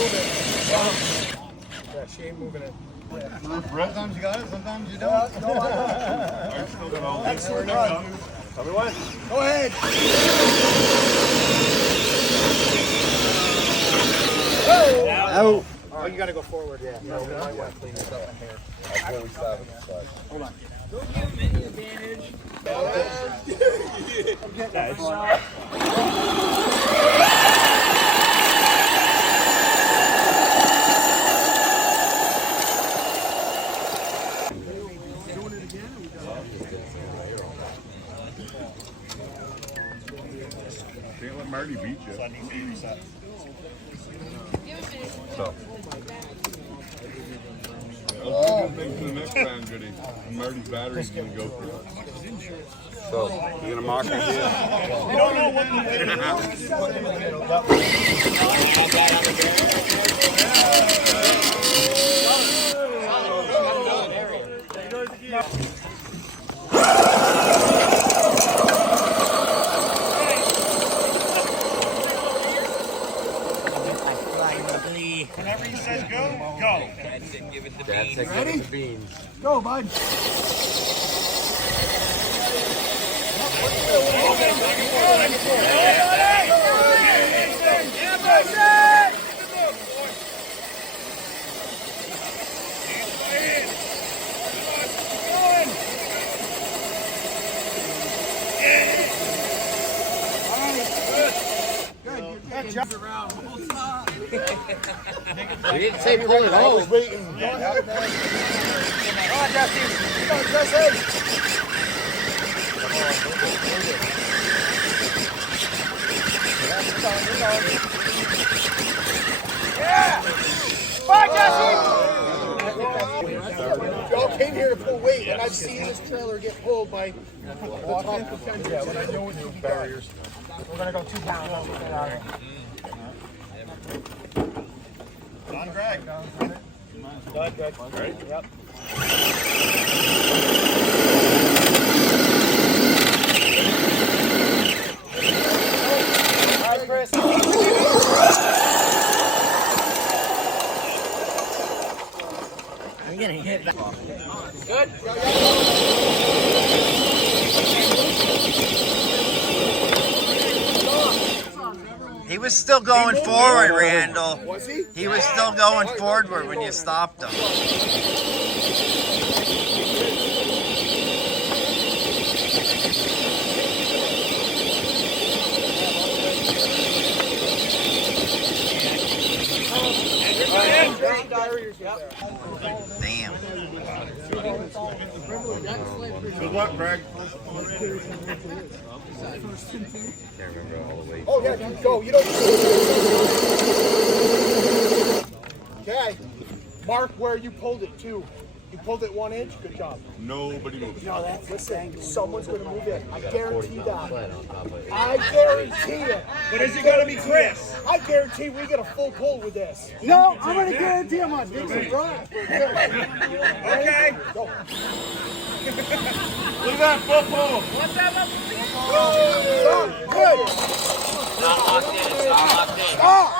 move it. Yeah, she ain't moving it. Sometimes you got it, sometimes you don't. No, I don't. I still got all Excellent run. Everyone? Go ahead. Out. Oh, you got to go forward, yeah. No, we might want to clean this up in here. That's where we stop at the side. Hold on. Don't give him any advantage. Can't let Marty beat you. So. Let's do the thing to the next round, Goody. And Marty's battery's gonna go for it. So, you're gonna mock her here? You don't know what Whenever he says go, go. Dad said give it the beans. Go, bud. We didn't say pull it all. Waiting. Come on, Jesse. Come on, Jesse. Yeah! Come on, Jesse! Y'all came here to pull weight, and I've seen this trailer get pulled by the top potential. Yeah, when I know it's barriers. We're going to go 2 pounds. Don Greg. Done, Greg. Right? Yep. All right, Chris. I'm getting hit. Good. He was still going forward, Randall. Was he? He was still going forward when you stopped him. Damn. Good luck, Greg. Oh, yeah, you go. You don't. Okay. Mark where you pulled it, too. You pulled it 1 inch. Good job. Nobody moves. No, that's listen. Someone's going to move it. I guarantee that. I guarantee it. But is it gonna be Chris? I guarantee we get a full pull with this. No, I'm going to guarantee I'm on Dixon Drive. Okay. Go. Look at that football. What's that up? Good. Stop, locked in. Stop, locked in. Stop.